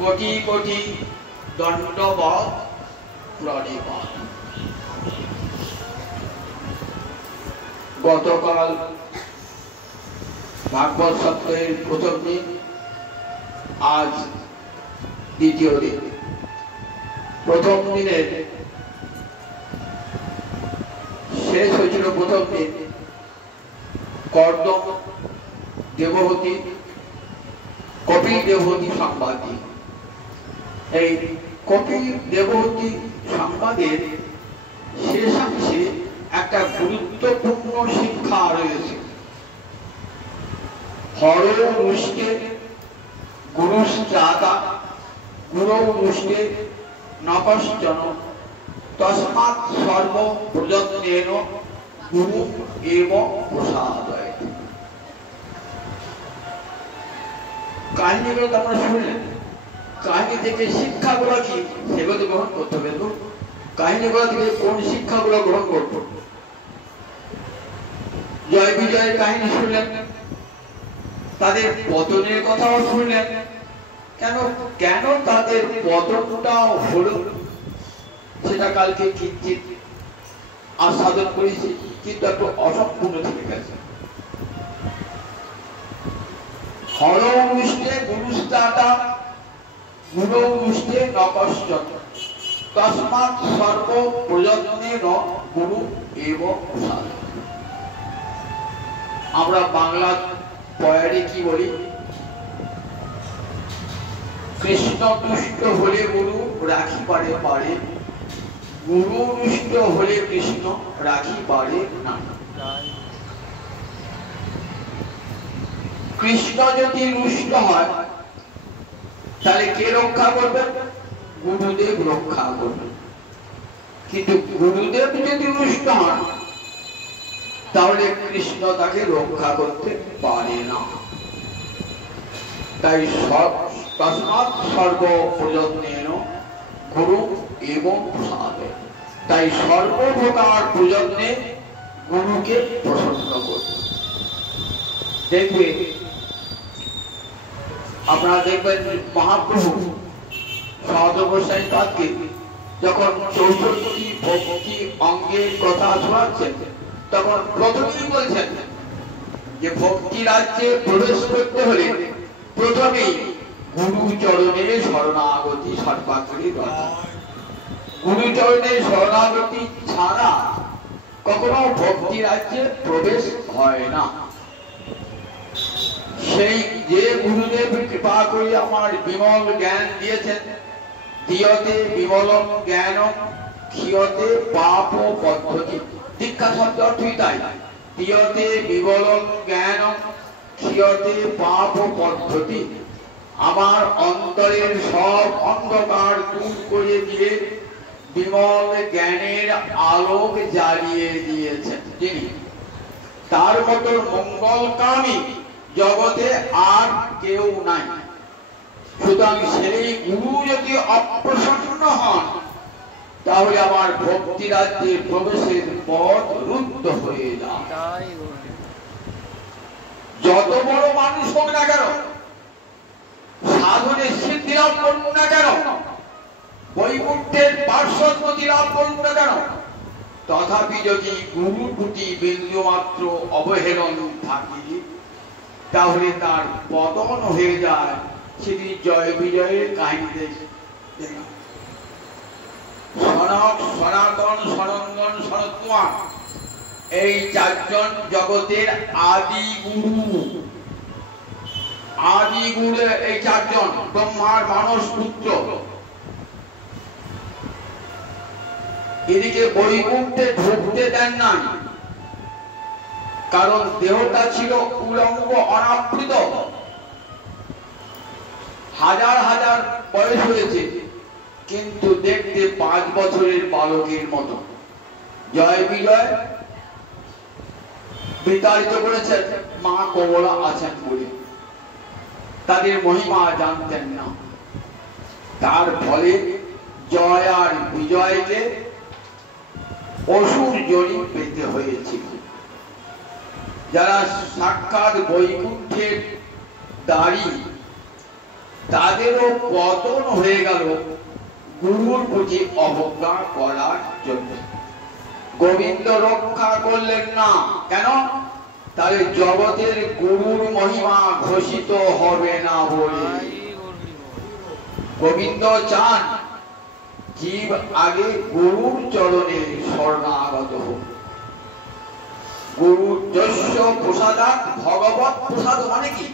কোটি কোটি দণ্ডবৎ প্রণিপাত। গতকাল ভাগবত সপ্তাহের প্রথম দিন, আজ দ্বিতীয় দিন। প্রথম দিনের শেষ হয়েছিল প্রথম দিন কর্দম দেবহতী কপিল দেবহতী সংবাদী। এই কপিল দেবহতী সংবাদের শেষাংশে একটা গুরুত্বপূর্ণ শিক্ষা রয়েছে। হর মুষ্কে গুরুশ্চাতা গুরু মুষ্কে নকশ্চন তস্মাৎ সর্ব প্রযত্নেন গুরু এব প্রসাদয়। কাহিনীগুলো তো আমরা শুনলেন, কাহিনী থেকে শিক্ষাগুলো কি সেগুলো গ্রহণ করতে হবে। কাহিনীগুলো থেকে কোন শিক্ষাগুলো গ্রহণ করব? জয় বিজয়ের কাহিনী শুনলেন, তাদের পতনের কথাও শুনলেন। কেন কেন তাদের পতনটাও হলো সেটা কালকে কিঞ্চিত আস্বাদন করেছি, কিন্তু একটু অসম্পূর্ণ থেকে গেছে। হর মুষ্টে গুরুস্তাতা গুরু মুষ্টে নকশ্চন তস্মাৎ সর্ব প্রযত্নেন গুরু এব প্রসাদ। আমরা বাংলা পয়ারে কি বলি? কৃষ্ণ তুষ্ট হলে গুরু রাখি পারে পারে, গুরু রুষ্ট হলে কৃষ্ণ রাখি পারে না। কৃষ্ণ যদি রুষ্ট হয় তাহলে কে রক্ষা করবে? গুরুদেব রক্ষা করবে। কিন্তু গুরুদেব যদি রুষ্ট হন তাহলে কৃষ্ণ তাকে রক্ষা করতে পারে না। তাই তস্মাৎ সর্ব প্রযত্নেন গুরু এবং প্রসাদে। তাই সর্বপ্রকার প্রযত্নে গুরুকে প্রসন্ন করবে। দেখবে আপনারা দেখবেন মহাপ্রভু সহদেব গোস্বামী পাদকে যখন 64টি ভক্তি অঙ্গের কথা শোনাচ্ছেন, তখন প্রথমেই বলছেন যে ভক্তি রাজ্যে প্রবেশ করতে হলে প্রথমেই গুরু চরণে শরণাগতি সর্বাগ্রে দরকার। গুরু চরণে শরণাগতি ছাড়া কখনো ভক্তি রাজ্যে প্রবেশ হয় না। সেই যে গুরুদেব কৃপা করে আমার বিমল জ্ঞান দিয়েছেন, দিয়তে বিমলম জ্ঞানম ক্ষীয়তে পাপ পদ্ধতি। দীক্ষা শব্দ অর্থই তাই, দিয়তে বিমলম জ্ঞানম ক্ষীয়তে পাপ পদ্ধতি। আমার অন্তরের সব অন্ধকার দূর করে দিয়ে বিমল জ্ঞানের আলোক জ্বালিয়ে দিয়েছেন তিনি। তার মতো মঙ্গলকামী জগতে আর কেউ নাই। সুতরাং সেই গুরু যদি অপ্রসন্ন হন তাহলে আমার ভক্তি রাজ্যে প্রবেশের পথ রুদ্ধ হয়ে যায়। যত বড় মানুষ হোক না কেন, সাধনের সিদ্ধি লাভ করুন না কেন, বৈকুণ্ঠের পার্শ্বগতি লাভ করুন না কেন, তথাপি যদি গুরুর প্রতি বিন্দু মাত্র অবহেলন থাকে তাহলে তার পতন হয়ে যায়। সেটি জয় বিজয়ের কাহিনীতে সনক, সনাতন, সনন্দন, সনৎকুমার এই চারজন জগতের আদি গুরু। আদি গুরু এই চারজন ব্রহ্মার মানস পুত্র। এদিকে বৈকুণ্ঠে ঢুকতে দেন না, কারণ দেহটা ছিল উলঙ্গ অনাবৃত। হাজার হাজার বয়স হয়েছে, কিন্তু দেখতে 5 বছরের বালকের মতো। জয় বিজয় বিতাড়িত করেছেন মা কমলা আছেন বলে, তাদের মহিমা জানতেন না। তার ফলে জয় আর বিজয়কে অসুর জনি পেতে হয়েছিল। যারা সাক্ষাৎ বৈকুণ্ঠের দাঁড়ি তাদেরও পতন হয়ে গেল গুরুর প্রতি অবজ্ঞা করার জন্য। গোবিন্দ রক্ষা করলেন না, কেন? তাহলে জগতের গুরুর মহিমা ঘোষিত হবে না বলে। গোবিন্দ চান জীব আগে গুরুর চরণে শরণাগত হোক। গুরু যস্য প্রসাদাৎ ভগবৎ প্রসাদ মানে কি?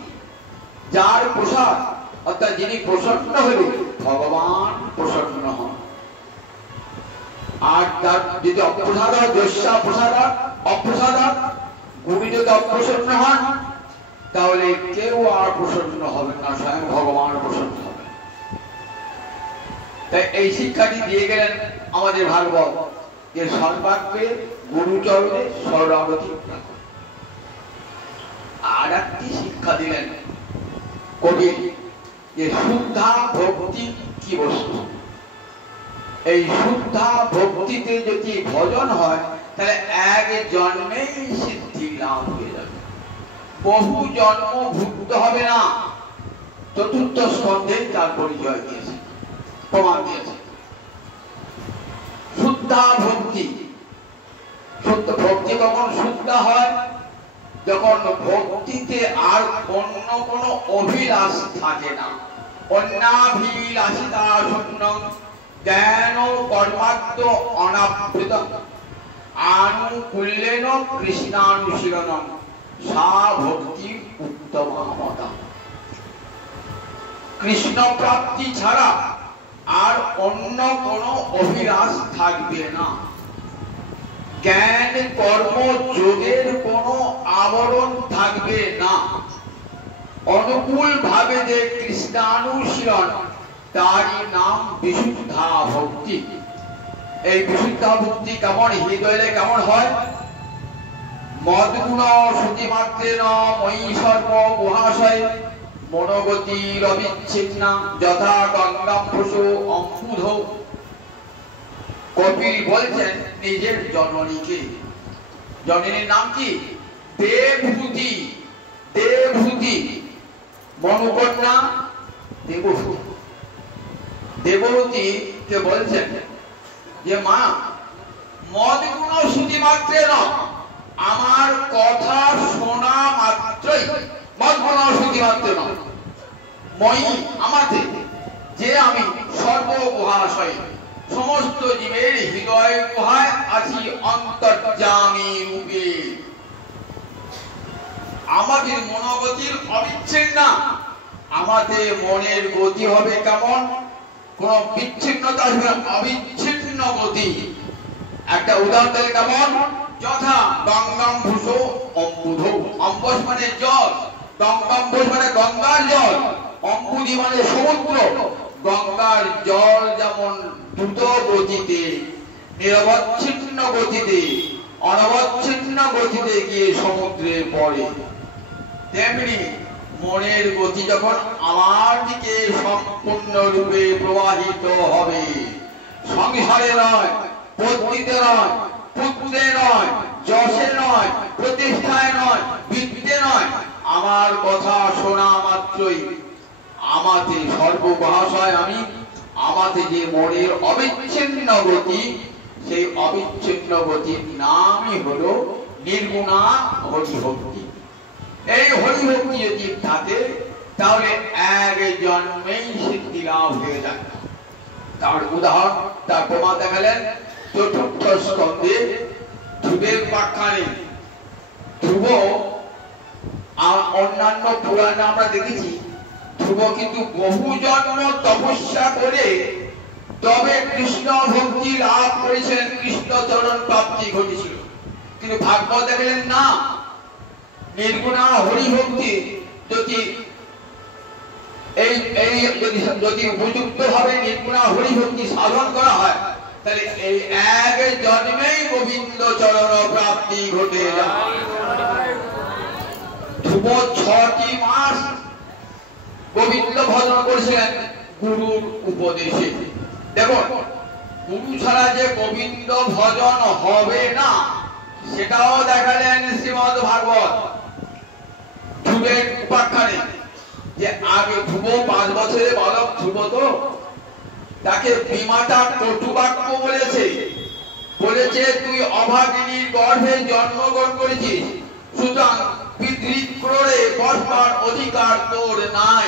যার প্রসাদ, অর্থাৎ যিনি প্রসন্ন হলে ভগবান প্রসন্ন হন। আর তার যদি অপ্রসাদ হয়, যস্যা প্রসাদাৎ অপ্রসাদাৎ, গুরু যদি অপ্রসন্ন হন তাহলে কেউ আর প্রসন্ন হবে না, স্বয়ং ভগবান প্রসন্ন হবে। তাই এই শিক্ষাটি দিয়ে গেলেন আমাদের ভাগবত, যে সর্বাগ্রে গুরুচরণে শরণাগতি। আর একটি শিক্ষা দিলেন কবি, যে শুদ্ধা ভক্তি কি বস্তু। এই শুদ্ধা ভক্তিতে যদি ভজন হয় তাহলে এক জন্মেই সিদ্ধি লাভ হয়ে যাবে, বহু জন্ম ভুগতে হবে না। চতুর্থ স্কন্ধে তার পরিচয় দিয়েছে, প্রমাণ দিয়েছে। শুদ্ধা ভক্তি, শুদ্ধ ভক্তি কখন শুদ্ধ হয়? যখন ভক্তিতে আর অন্য কোনো অভিলাষ থাকে না। অন্যাভিলাষিতা শূন্য জ্ঞান কর্মাত্ম অনাবৃত আনুকূল্যেন কৃষ্ণানুশীলনম সা ভক্তি উত্তমা মতা। কৃষ্ণ প্রাপ্তি ছাড়া আর অন্য কোনো অভিলাষ থাকবে না। জ্ঞান কর্ম যোগের কোনো আবরণ থাকবে না। অনুকূল ভাবে যে কৃষ্ণানুশীলন, তারই নাম বিশুদ্ধা ভক্তি। এই বিশুদ্ধা ভক্তি কেমন? হৃদয়ে কেমন হয়? মদ্গুণ শ্রুতিমাত্রেণ ময়ি সর্ব গুহাশয় মনোগতির অবিচ্ছিন্না যথা গঙ্গাম্বুষো অম্বুধ। কপিল বলছেন নিজের জননীকে, জননীর নাম কি? দেবহূতি। দেবহূতি মনুকন্যা দেবহূতি। দেবহূতি কে বলছেন যে মা, মদ্গুণ শ্রুতি মাত্রেণ, আমার কথা শোনা মাত্রই, মদ্গুণ শ্রুতি মাত্রেণ মই আমাতে, যে আমি সর্বগুহাশয়, সমস্ত জীবের হৃদয় গুহায় আছি অন্তর্যামী রূপে। আমাদের মনোগতির অবিচ্ছিন্ন, আমাদের মনের গতি হবে কেমন? কোন বিচ্ছিন্নতা আসবে না, অবিচ্ছিন্ন গতি। একটা উদাহরণ দিলে কেমন? যথা গঙ্গাম্বুষ অম্বুধ। অম্বুষ মানে জল, গঙ্গাম্বুষ মানে গঙ্গার জল, অম্বুধি মানে সমুদ্র। গঙ্গার জল যেমন দ্রুত গতিতে, নিরবচ্ছিন্ন গতিতে, অনবচ্ছিন্ন গতিতে গিয়ে সমুদ্রে পড়ে, তেমনি মনের গতি যখন আমার দিকে সম্পূর্ণরূপে প্রবাহিত হবে, সংসারে নয়, পত্নীতে নয়, পুত্রে নয়, যশে নয়, প্রতিষ্ঠায় নয়, বিদ্যে নয়, আমার কথা শোনা মাত্রই আমাতে সর্বভাষায় আমি, আমাতে যে মনের অবিচ্ছিন্ন গতি, সেই অবিচ্ছিন্ন গতির নামই হলো নির্গুণা হরিভক্তি। এই হরিভক্তি যদি থাকে তাহলে এক জন্মেই সিদ্ধি লাভ হয়ে যায়। তার উদাহরণ, তার প্রমাণ দেখালেন চতুর্থ স্কন্ধে ধ্রুবের উপাখ্যানে। ধ্রুব অন্যান্য পুরাণে আমরা দেখেছি, ধ্রুব কিন্তু বহু জন্ম তপস্যা করে তবে কৃষ্ণ ভক্তি লাভ করেছিলেন, কৃষ্ণ চরণ প্রাপ্তি ঘটেছিল। কিন্তু ভাগবত দেখলেন না, নির্গুণা হরিভক্তি যদি যদি উপযুক্ত ভাবে নির্গুণা হরিভক্তি সাধন করা হয় তাহলে এই এক জন্মেই গোবিন্দ চরণ প্রাপ্তি ঘটে যায়। ধ্রুব 6টি মাস গোবিন্দ ভজন করেছিলেন গুরুর উপদেশে। দেখো, গুরু ছাড়া যে গোবিন্দ ভজন হবে না সেটাও দেখালেন শ্রীমদ ভাগবত ধ্রুবের উপাখ্যানে। যে আগে ধ্রুব 5 বছরের বালক ধ্রুব তো তাকে বিমাতা কটু বাক্য বলেছে তুই অভাগিনীর গর্ভে জন্মগ্রহণ করেছিস, সুতরাং পিতৃক্রোড়ে বসবার অধিকার তোর নাই,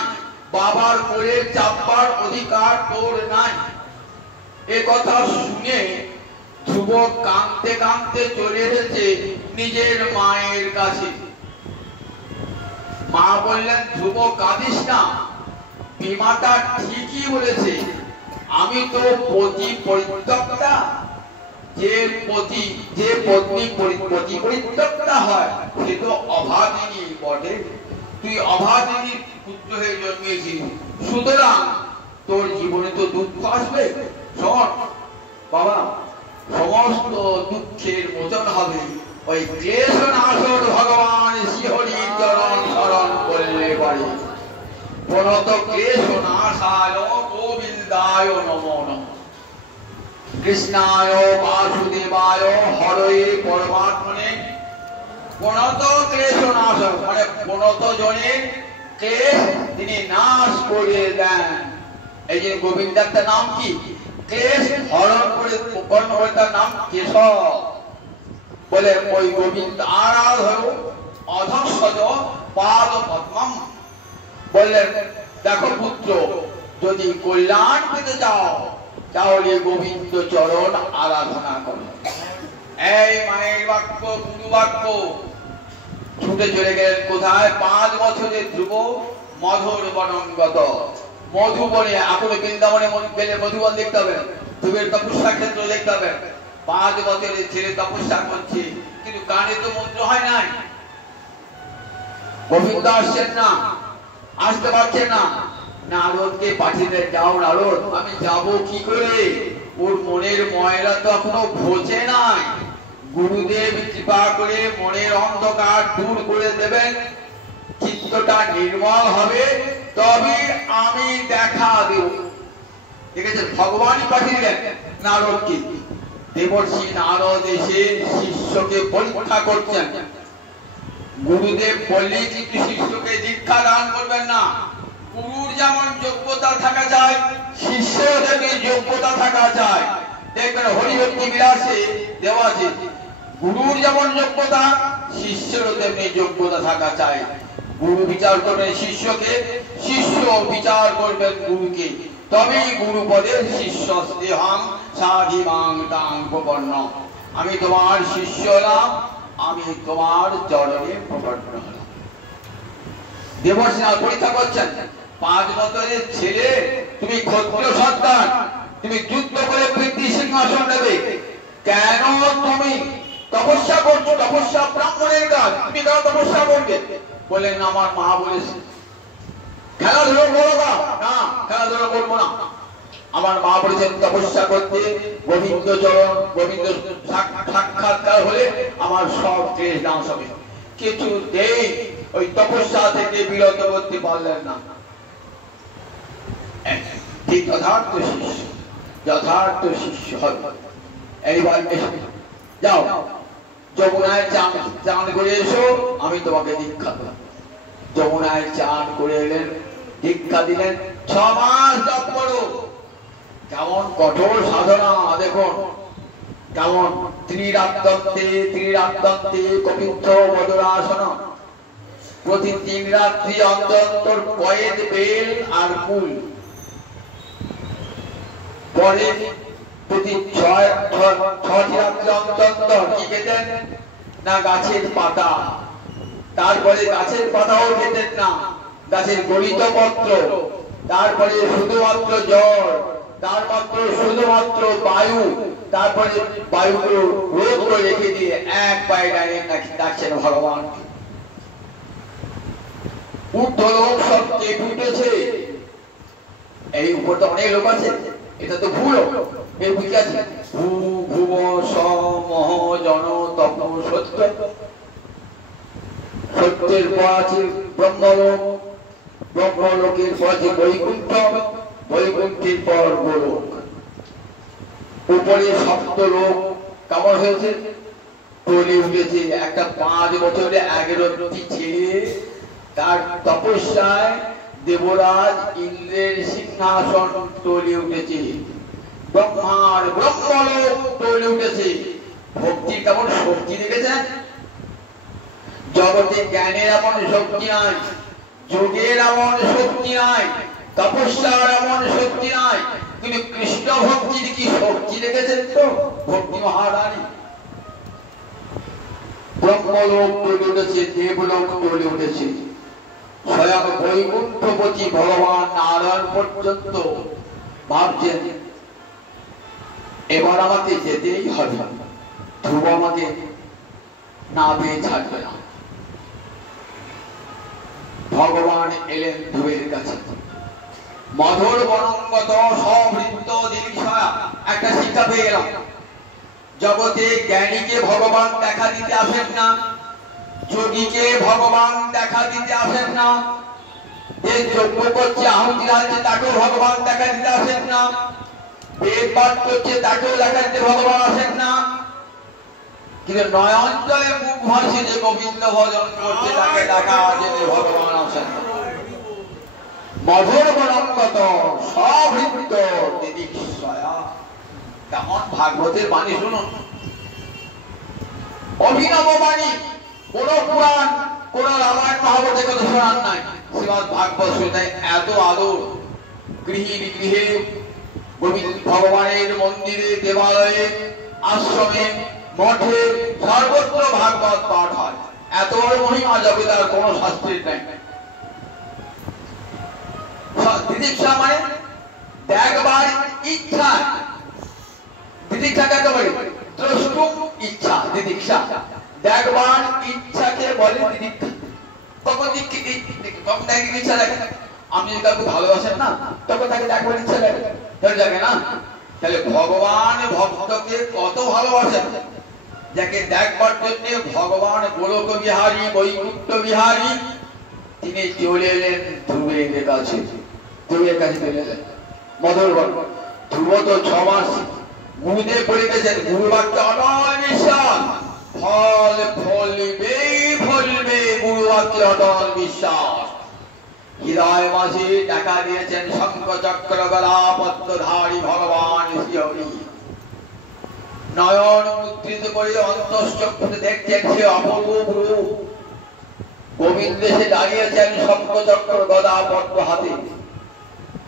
বাবার কোলে চাপবার অধিকার তোর নাই। এ কথা শুনে ধ্রুব কাঁদতে কাঁদতে চলে এসেছে নিজের মায়ের কাছে। মা বললেন, ধ্রুব কাঁদিস না, বিমাতা ঠিকই বলেছে, আমি তো পতি পরিত্যক্তা, যে পত্নী পতি পরিত্যক্তা হয় সে তো অভাগিনী বটে, তুই অভাগিনীর পুত্র হয়ে জন্মেছিস, সুতরাং তোর জীবনে তো দুঃখ আসবে। শোন বাবা, সমস্ত দুঃখের মোচন হবে ওই ক্লেশ নাশক ভগবান শ্রীহরির চরণ শরণ করলে পারে। প্রণত ক্লেশ নাশায় গোবিন্দায় নমো নমঃ, কৃষ্ণায় বাসুদেবায় হরয়ে পরমাত্মনে। প্রণত ক্লেশ নাশক মানে প্রণত জনের ক্লেশ তিনি নাশ করে দেন। এই যে গোবিন্দার নাম কি? ক্লেশ হরণ করে কর্ণবর্তার নাম কেশব। বলে ওই গোবিন্দ আরাধন অধঃসদ পাদ পদ্মম। বললেন, দেখো পুত্র, যদি কল্যাণ পেতে চাও তাহলে গোবিন্দ চরণ আরাধনা করো। এই মায়ের বাক্য, গুরু বাক্য। ছুটে চলে গেলেন কোথায়? 5 বছরের ধ্রুব মধুর বনঙ্গত। মধুবনে, এখনো বৃন্দাবনে গেলে মধুবন দেখতে হবে, ধ্রুবের তপস্যা ক্ষেত্র দেখতে হবে। 5 বছরের ছেলে তপস্যা করছে, কিন্তু কানে তো মন্ত্র হয় নাই। গোবিন্দ আসছেন না, আসতে পারছেন না। নারদকে পাঠিয়ে, যাও নারদ, আমি যাব কি করে? ওর মনের ময়লা তো এখনো ঘোচে নাই। গুরুদেব কৃপা করে মনের অন্ধকার দূর করে দেবেন, চিত্তটা নির্মল হবে, তবে আমি দেখা দেব। দেখেছেন, ভগবানই পাঠিয়ে নারদকে। দেবর্ষি নারদ এসে শিষ্যকে পরীক্ষা করছেন। গুরুদেব বললে কিন্তু শিষ্যকে দীক্ষা দান করবেন না। গুরুর যেমন যোগ্যতা থাকা চাই, শিষ্যের তেমনি যোগ্যতা থাকা চাই। দেখবেন হরিভক্তি বিলাসে দেওয়া আছে, গুরুর যেমন যোগ্যতা শিষ্যেরও তেমনি যোগ্যতা থাকা চাই। গুরু বিচার করবেন শিষ্যকে, শিষ্য বিচার করবেন গুরুকে, তবেই গুরু পদের শিষ্য স্নেহং সাধিমাং তাং প্রপন্ন। আমি তোমার শিষ্য হলাম, আমি তোমার চরণে প্রপন্ন হলাম। দেবর্ষি পরীক্ষা করছেন, 5 বছরের ছেলে, তুমি ক্ষত্রিয় সন্তান, তুমি যুদ্ধ করে পৃথ্বী সিংহাসন নেবে, কেন তুমি তপস্যা করছো? তপস্যা ব্রাহ্মণের কাজ, তুমি কেন তপস্যা করবে? বলেন, আমার মা বলেছে খেলাধুলো করো না, খেলাধুলো করবো না। আমার মা বলেছেন তপস্যা করতে, গোবিন্দ চরণ, গোবিন্দ সাক্ষাৎকার হলে আমার সব ক্লেশ নাশ হবে। কিছুতেই ওই তপস্যা থেকে বিরত করতে পারলেন না। ঠিক যথার্থ শিষ্য, যথার্থ শিষ্য হবে। এইবার যাও যমুনায় চান করে এসো, আমি তোমাকে দীক্ষা দেব। যমুনায় চান করে এলেন, দীক্ষা দিলেন। 6 মাস জপ করো। কেমন কঠোর সাধনা দেখুন, কেমন ত্রিরাত্রন্তে কপিত্থ মধুরাসন। প্রতি 3 রাত্রি অন্তর কয়েদ বেল আর কুল। পরে প্রতি 6টি রাত্রি অন্তর কি খেতেন না? গাছের পাতা। তারপরে গাছের পাতাও খেতেন না, গাছের গলিত পত্র। তারপরে শুধুমাত্র জল, শুধুমাত্র বায়ু। তারপরে বায়ুগুলো রোদ করে রেখে দিয়ে এক পায়ে দাঁড়িয়ে ডাকছেন ভগবান। ঊর্ধ্বলোক সব কেঁপে উঠেছে। এই উপর তো অনেক লোক আছে, এটা তো ভুল। এই বুঝে আছে, ভুব সমহ জন তপ সত্য। সত্যের পর আছে ব্রহ্মলোক, ব্রহ্মলোকের পর আছে বৈকুণ্ঠ, বৈকুণ্ঠের পর গোলোক। উপরে সপ্তলোক কেমন হয়েছে? টলে উঠেছে। একটা 5 বছরে 11টি ছেলে তার তপস্যায় দেবরাজ ইন্দ্রের সিংহাসন টলে উঠেছে, ব্রহ্মার ব্রহ্মলোক টলে উঠেছে। ভক্তির কেমন শক্তি দেখেছেন? জগতে জ্ঞানের এমন শক্তি নাই, যোগের এমন শক্তি নাই, তপস্যার এমন শক্তি নাই, কিন্তু কৃষ্ণ ভক্তির কি শক্তি দেখেছেন তো? ভক্তি মহারানী ব্রহ্মলোক টলে উঠেছে, দেবলোক টলে উঠেছে। স্বয়ং বৈকুণ্ঠপতি ভগবান নারায়ণ পর্যন্ত ভাবছেন এবার আমাকে যেতেই হবে, ধ্রুব আমাকে না পেয়ে ছাড়বে না। ভগবান এলেন ধ্রুবের কাছে। মধুর বনঙ্গত সবৃত্ত দিলীষয়া, একটা শিক্ষা পেয়ে গেলাম। জগতে জ্ঞানীকে ভগবান দেখা দিতে আসেন না, যোগীকে ভগবান দেখা দিতে আসেন না, যে যজ্ঞ করছে আহুতি ঢালছে তাকেও ভগবান দেখা দিতে আসেন না, বেদ পাঠ করছে তাকেও দেখা দিতে ভগবান আসেন না, কিন্তু নয়ন জলে মুখ ভাসে যে গোবিন্দ ভজন করছে তাকে দেখা যেতে ভগবান আসেন না। মধুর বনঙ্গত সবৃত্ত দিলীষয়া, কেমন ভাগবতের বাণী শুনুন, অভিনব বাণী। কোন পুরাণ, কোন রামায়ণ মহাভারতের কথা শোনার নাই, শ্রীমদ ভাগবত শুনে এত আদর। গৃহে গৃহে গোবিন্দ ভগবানের মন্দিরে, দেবালয়ে, আশ্রমে, মঠে সর্বত্র ভাগবত পাঠ হয়। এত বড় মহিমা জগতে আর কোন শাস্ত্রের নাই। দিদীক্ষা মানে দেখবার ইচ্ছা, দিদীক্ষা কাকে বলে? দ্রষ্টুম ইচ্ছা, দিদীক্ষা। দেখবার ইচ্ছাকে বলে দিদীক্ষা। তখন দেখে ইচ্ছা লাগে, আমি যদি কাউকে ভালোবাসেন না তখন তাকে দেখবার ইচ্ছা লাগে না? তাহলে ভগবান ভক্তকে কত ভালোবাসেন, যাকে দেখবার জন্য ভগবান গোলক বিহারী, বৈকুণ্ঠ বিহারী, তিনি চলে এলেন ধ্রুবের কাছে। ধ্রুবের কাছে চলে এলেন মধুর বন। ধ্রুব তো 6 মাস গুরুদেব বলে গেছেন, গুরু বাক্যে অটল বিশ্বাস, ফল ফলবে ফলবে, গুরু বাক্যে অটল বিশ্বাস। হৃদয় মাঝে দেখা দিয়েছেন শঙ্খ চক্র গদা পদ্মধারী ভগবান শ্রীহরি। নয়ন মুদ্রিত করে অন্তশ্চক্ষুতে দেখছেন সে অপূর্ব রূপ। গোবিন্দ এসে দাঁড়িয়েছেন শঙ্খ চক্র গদা পদ্ম হাতে।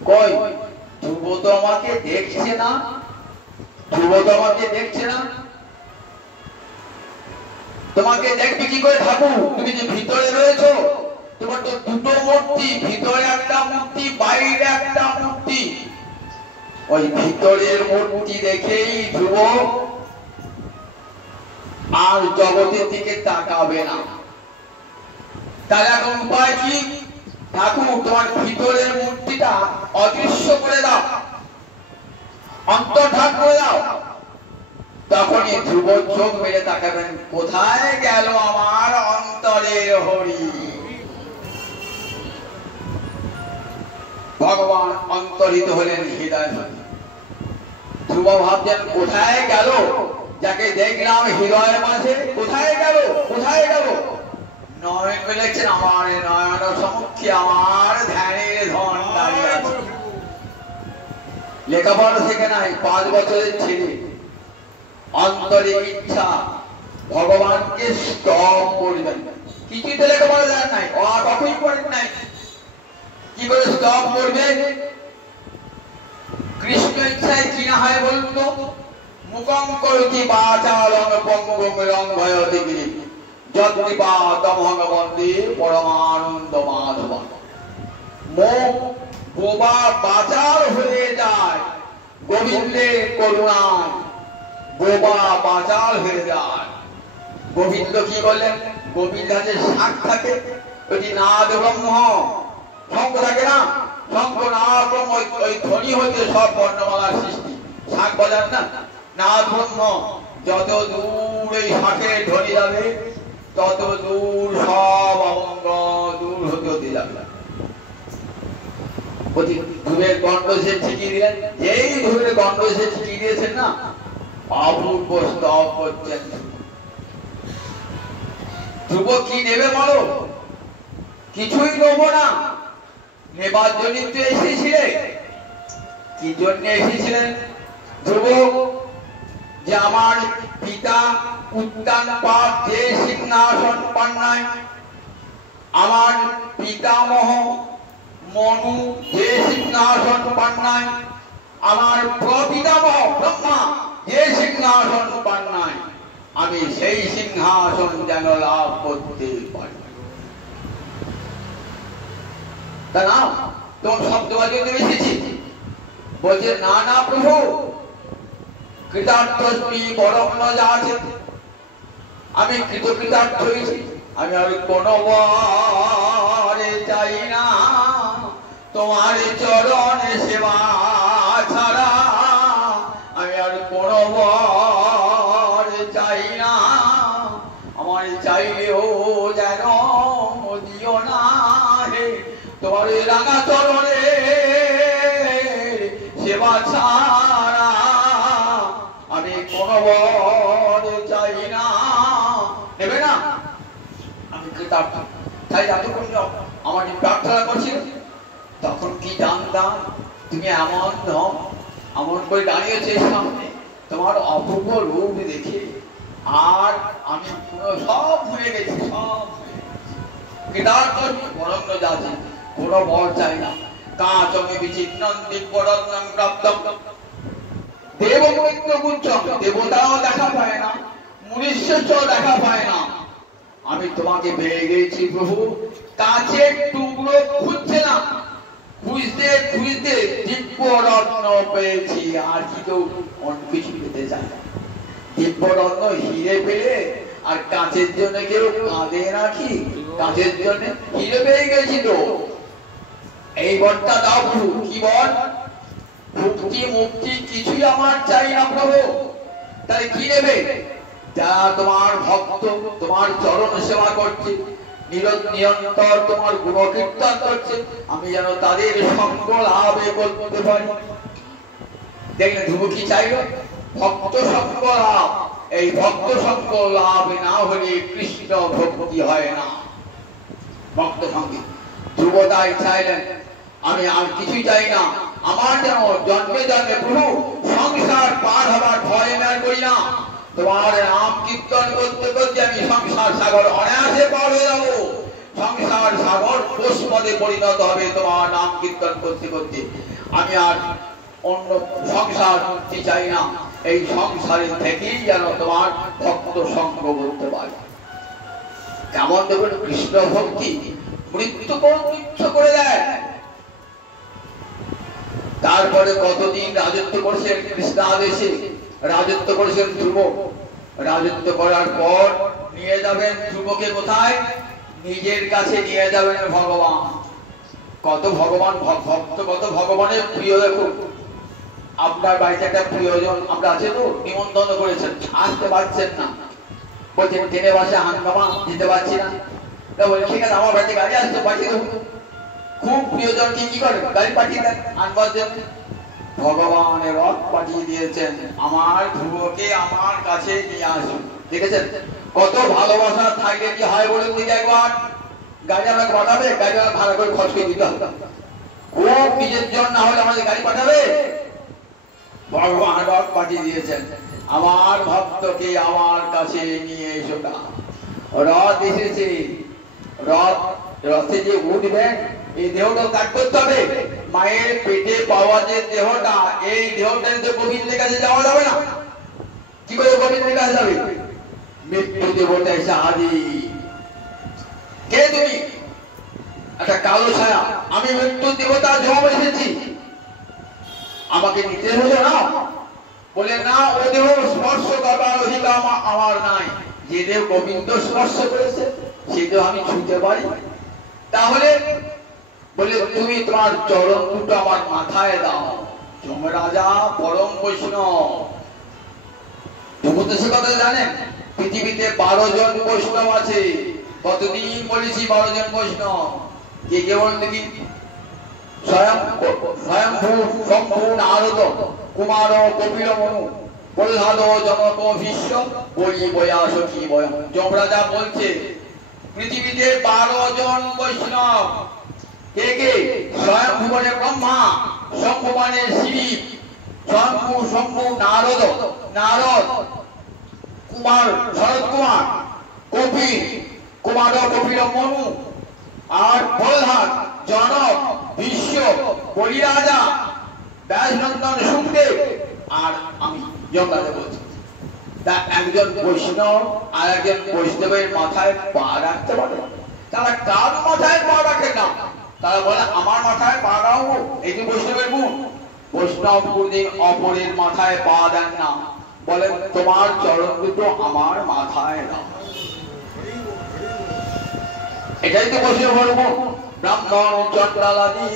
কই, ধ্রুব তো আমাকে দেখছে না, ধ্রুব তো আমাকে দেখছে না। তোমাকে দেখবে কি করে ঠাকুর? তুমি যে ভিতরে রয়েছো, তোমার তো দুটো মূর্তি, ভিতরে একটা মূর্তি, বাইরে একটা মূর্তি। ওই ভিতরের মূর্তি দেখেই ধ্রুব আর জগতের দিকে তাকাবে না। তার এখন উপায় কি? ঠাকুর তোমার ভিতরের মূর্তিটা অদৃশ্য করে দাও, অন্তর্ধান করে দাও। তখনই ধ্রুব চোখ মেলে তাকাবেন, কোথায় গেল আমার অন্তরের হরি। ভগবান অন্তরিত হলেন হৃদয়। ধ্রুব ভাবছেন কোথায় গেল, যাকে দেখলাম হৃদয়ের মাঝে, কোথায় গেল, কোথায় গেল? নয়ন বলেছেন, আমার নয়ন সমুখে আমার ধ্যানের ধন দাঁড়িয়ে আছে। লেখাপড়া শেখে নাই, 5 বছরের ছেলে, অন্তরে ইচ্ছা ভগবানকে স্তব করবেন। কিছুই তো লেখাপড়া জানেন নাই, অতই করেন নাই, কি করে স্তব করবে? কৃষ্ণ ইচ্ছায় কি না হয় বলুন তো? মুখং করতি বাচালং পঙ্গং লঙ্ঘয়তি গিরিম যৎকৃপাতমহং বন্দে পরমানন্দ মাধব। মুখ বোবা বাচাল হয়ে যায় গোবিন্দের করুণায়, বোবা বাচাল হয়ে যায়। গোবিন্দ কি করলেন? গোবিন্দ যে শাক থাকে, ওই নাদ ব্রহ্ম শঙ্খ থাকে না, শঙ্খ নাদ ব্রহ্ম, ওই ধ্বনি হইতে সব বর্ণমালার সৃষ্টি। শাক বাজান না, নাদ ব্রহ্ম, যত দূর এই শাকের ধ্বনি যাবে তত দূর সব অঙ্গ দূর হতে হতে যাবে। ধূপের গন্ধ সে ঠিকিয়ে দিলেন, যেই ধূপের গন্ধ সে ঠিকিয়ে দিয়েছেন না, অপূর্ব স্তব করছেন। ধ্রুব কি নেবে বলো? কিছুই নেব না, নেবার জন্য তো এসেছিলেন। কি জন্য এসেছিলেন? ধ্রুব, যে আমার পিতা উত্তানপাদ যে সিংহাসন পান্নায়, আমার পিতামহ মনু যে সিংহাসন পান্নায়, আমার প্রপিতামহ ব্রহ্মা যে সিংহাসন পান্নায়, আমি সেই সিংহাসন যেন লাভ করতে পারি। তা না, তোমার শব্দবাজি এসেছি। বলছে না না প্রভু, কৃতার্থী পরম যা আছে, আমি কৃতকৃতার্থ হয়েছি। আমি আর কোনো বারে চাই না তোমার চরণ সেবা ছাড়া, আমি আর কোনো বারে চাই না। আমার চাইলেও যেন দিও না হে তোমার রাঙা চরণে সেবা ছাড়া, আমি কোনো বারে চাই না। নেবে না? আমি কৃতার্থ। তাই এতক্ষণ আমার যে প্রার্থনা করছিল, তখন কি জানতাম তুমি এমন করে দাঁড়িয়েছে সামনে, তোমার অপূর্ব রূপ দেখে আর আমি পুরো সব ভুলে গেছি, সব কৃতার্থ বরণ্য যাচ্ছি, কোনো বর চাই না। কাচমি বিচিন্নং দিব্যরত্নং প্রাপ্তম দেবমৈত্র গুঞ্চম, দেবতাও দেখা পায় না, মনুষ্যও দেখা পায় না। আমি তোমাকে পেয়ে গেছি প্রভু। কাচের টুকরো খুঁজছিলাম, খুঁজতে খুঁজতে দিব্যরত্ন পেয়েছি। আর কি কেউ অন্য কিছু পেতে চায় না? দিব্যরত্ন হিরে পেলে আর কাঁচের জন্য কেউ কাঁদে নাকি? কাঁচের জন্য হিরে পেয়ে গেছি তো। এই বরটা দাও প্রভু। কি বর? মুক্তি মুক্তি কিছুই আমার চাই না প্রভু। তাহলে কি নেবে? যারা তোমার ভক্ত, তোমার চরণ সেবা করছে, নিরন্তর তোমার গুণকীর্তন করছে, আমি যেন তাদের সঙ্গ লাভে করতে পারি। দেখলেন ধ্রুব কি চাইল? ভক্ত সঙ্গ লাভ। এই ভক্ত সঙ্গ লাভ না হলে কৃষ্ণ ভক্তি হয় না। ভক্ত সঙ্গে ধ্রুব তাই চাইলেন, আমি আর কিছুই চাই না। আমার যেন জন্মে জন্মে প্রভু সংসার পার হবার ভয় আর করি না। তোমার নাম কীর্তন করতে করতে আমি সংসার সাগর অনায়াসে পার হয়ে যাবো। সংসার সাগর পুষ্পদে পরিণত হবে তোমার নাম কীর্তন করতে করতে। আমি আর অন্য সংসার মুক্তি চাই না। এই সংসারের থেকেই যেন তোমার ভক্ত সঙ্গ করতে পারে। কেমন দেখুন কৃষ্ণ ভক্তি মৃত্যুকরণ তুচ্ছ করে দেয়। তারপরে কতদিন রাজত্ব করছেন কৃষ্ণ আদেশে, রাজত্ব করেছেন ধ্রুব। রাজত্ব করার পর নিয়ে যাবেন ধ্রুবকে কোথায়? নিজের কাছে নিয়ে যাবেন ভগবান। কত ভগবান ভক্ত, কত ভগবানের প্রিয়। দেখুন আপনার বাড়িতে একটা প্রিয়জন আমরা আছে তো, নিমন্ত্রণ করেছেন, আসতে পারছেন না, বলছেন ট্রেনে বাসে হাঙ্গামা যেতে পারছি না। বলে ঠিক আছে আমার বাড়িতে গাড়ি আসতে পাঠিয়ে দেবো। খুব প্রিয়জনকে কি করে? গাড়ি পাঠিয়ে দেন আনবার জন্য। ভগবানের রথ পাঠিয়ে দিয়েছেন, আমার ধ্রুবকে আমার কাছে নিয়ে আসুন। দেখেছেন কত ভালোবাসা থাকলে কি হয় বলুন দিদি একবার? গাড়ি আমাকে পাঠাবে, গাড়ি আমাকে ভাড়া করে খরচ করে দিতে হবে। খুব নিজের জন না হলে আমাদের গাড়ি পাঠাবে? ভগবান রথ পাঠিয়ে দিয়েছেন, আমার ভক্তকে আমার কাছে নিয়ে এসো। রথ এসেছে, রথে যে উঠবেন এই দেহটা ত্যাগ করতে হবে। মায়ের পেটে পাওয়া যে দেহটা, এই দেহটা তো গোবিন্দের কাছে যাওয়া যাবে না। কি করে গোবিন্দের কাছে যাবে? মৃত্যু দেবতা এসে হাজির। কে তুমি? একটা কালো ছায়া। আমি মৃত্যু দেবতা জম এসেছি, আমাকে নিতে হলো না। বলে না, ও দেহ স্পর্শ করবার অধিকার আমার নাই। যে দেহ গোবিন্দ স্পর্শ করেছে সে দেহ আমি ছুঁতে পারি? তাহলে বলে তুমি তোমার চরণ দুটো আমার মাথায় দাও। যমরাজা পরম বৈষ্ণব। সে কথা জানেন? পৃথিবীতে 12 জন বৈষ্ণব আছে। কতদিন বলেছি 12 জন বৈষ্ণব। কে কে বলেন দেখি? স্বয়ম্ভূ শম্ভু নারদ কুমার কপিল মনু প্রহ্লাদ জনক ভীষ্ম বই বয়াস কি বয়। যমরাজা বলছে পৃথিবীতে 12 জন বৈষ্ণব। কে কে? স্বয়ং ভুবনে ব্রহ্মা, শম্ভু মানে শিব, শম্ভু নারদ, কুমার শরৎ কুমার, কপিল মনু, আর প্রহ্লাদ, জনক, বিশ্ব, বলিরাজা, ব্যাসনন্দন, সুখদেব, আর আমি যমরাজা বলছি। তা একজন বৈষ্ণব আর একজন বৈষ্ণবের মাথায় পা রাখতে পারে? তারা কার মাথায় পা রাখে না? তারা বলে আমার মাথায় পা রাখবো, এই যে বৈষ্ণবের গুণ। বৈষ্ণব কোনদিন অপরের মাথায় পা দেন না, বলেন তোমার চরণ দুটো আমার মাথায় রাখ। এটাই তো বৈষ্ণবের গুণ। ব্রাহ্মণ চণ্ডালাদি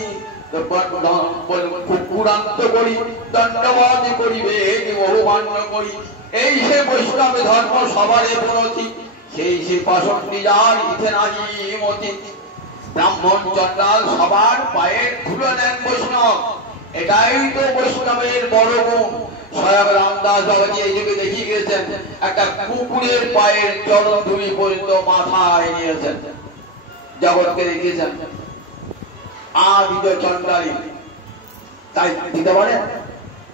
কুকুরান্ত করি, দণ্ডবাদ করিবে বহুমান্য করি, এই সে বৈষ্ণব ধর্ম সবারে প্রণতি, সেই সে পাশন নিজার ইথে নাহি মতি। ব্রাহ্মণ চণ্ডাল সবার পায়ের ধুলো নেন বৈষ্ণব, এটাই তো বৈষ্ণবের বড় গুণ। স্বয়ং রামদাস বাবাজি এই যুগে দেখিয়ে গিয়েছেন, একটা কুকুরের পায়ের চরণ ধুলি পর্যন্ত মাথায় নিয়েছেন, জগৎকে দেখিয়েছেন। আদিজ চণ্ডালী তাই দিতে পারে?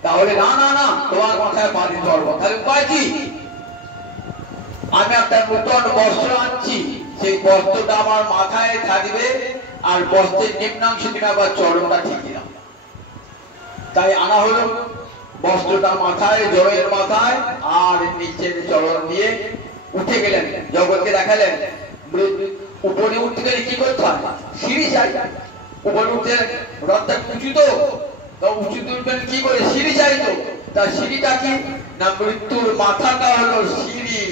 তাহলে না না না, তোমার মাথায় পা দিতে পারবো। তাহলে উপায় কি? আমি একটা নতুন বস্ত্র আনছি, সেই বস্ত্রটা আমার মাথায় থাকবে, আর বস্ত্রের নিম্নাংশ দিকে আবার চরণটা ঠিক দিলাম। তাই আনা হলো বস্ত্রটা মাথায়, জয়ের মাথায়, আর নিচের চরণ দিয়ে উঠে গেলেন, জগৎকে দেখালেন। উপরে উঠতে গেলে কি করতে হয়? সিঁড়ি চাই। উপরে উঠতে রথটা উঁচু, তো উঁচুতে উঠবেন কি করে? সিঁড়ি চাই। তো তার সিঁড়িটা কি না? মৃত্যুর মাথাটা হলো সিঁড়ি।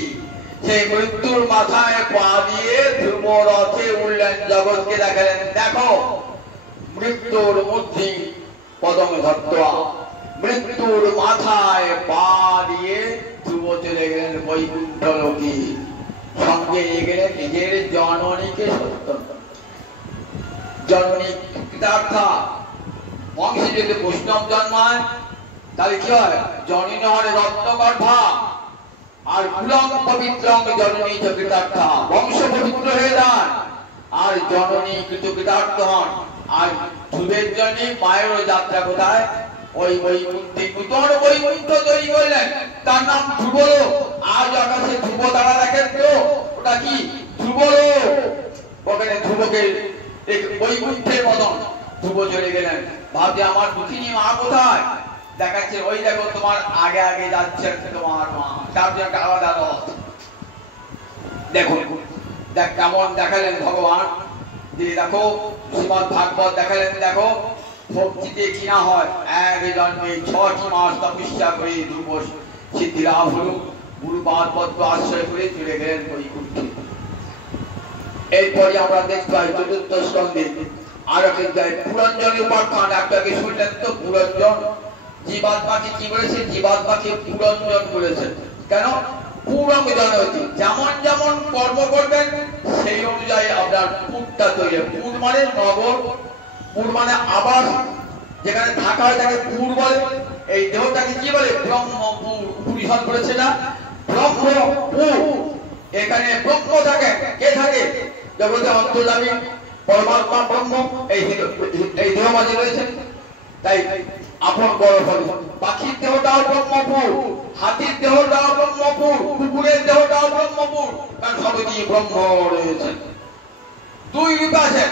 সেই মৃত্যুর মাথায় পা দিয়ে ধ্রুব রথে উঠলেন, জগৎকে দেখালেন দেখো মৃত্যুর মধ্যে পদম ধত্তা, মৃত্যুর মাথায় পা দিয়ে ধ্রুব চলে গেলেন বৈকুণ্ঠ লোকে। সঙ্গে গেলেন নিজের জননীকে সত্য, জননী কৃতার্থা। বংশে যদি বৈষ্ণব জন্মায় তাহলে কি হয়? জননী হলে রত্নগর্ভা, আর কুলং পবিত্রং জননী কৃতার্থা, বংশ পবিত্র হয়ে যায়, আর জননী কৃতার্থ হন। আর ধ্রুবের জন্য মায়েরও যাত্রা কোথায়? ওই বৈকুণ্ঠে নূতন বৈকুণ্ঠ তৈরি করলেন, তার নাম ধ্রুবলোক। আজ আকাশে ধ্রুব তারা দেখেন তো, ওটা কি? ধ্রুবলোক। ওখানে ধ্রুবকে বৈকুণ্ঠের মতন ধ্রুব চলে গেলেন। ভাবছে আমার দুঃখিনী মা কোথায়? দেখাচ্ছে ওই দেখো তোমার আগে আগে যাচ্ছেন তোমার মা, তার জন্য একটা আলাদা রথ। দেখো দেখ কেমন দেখালেন ভগবান। দেখো শ্রীমদ ভাগবত দেখালেন, দেখো ভক্তিতে কিনা হয় এক জন্মে 6টি মাস তপস্যা করে ধ্রুব সিদ্ধি লাভ হল, গুরুপাদ পদ্ম আশ্রয় করে চলে গেলেন বৈকুণ্ঠে। এরপরে আমরা দেখতে পাই চতুর্থ স্কন্ধে আর এক পুরঞ্জনের উপাখ্যান। একটাকে শুনলেন তো, পুরঞ্জন। জীবাত্মাকে কি বলেছে? জীবাত্মাকে পুরঞ্জন বলেছেন। কেন? পুরং জনতি, যেমন যেমন কর্ম করবেন সেই অনুযায়ী আপনার পুরটা তৈরি। পুর মানে নগর, পুর মানে আবাস, যেখানে থাকা হয় তাকে পুর বলে। এই দেহটাকে কি বলে? ব্রহ্মপুর। উপনিষদ বলেছে না ব্রহ্মপুর। এখানে ব্রহ্ম থাকে। কে থাকে? জগতে অন্তর্যামী পরমাত্মা ব্রহ্ম এই দেহ মাঝে রয়েছে। তাই আপন বড় ফলে পাখির দেহটাও ব্রহ্মপুর, হাতির দেহটাও ব্রহ্মপুর, কুকুরের দেহটাও ব্রহ্মপুর, কারণ সবই ব্রহ্ম রয়েছে। দুই রূপ আছে,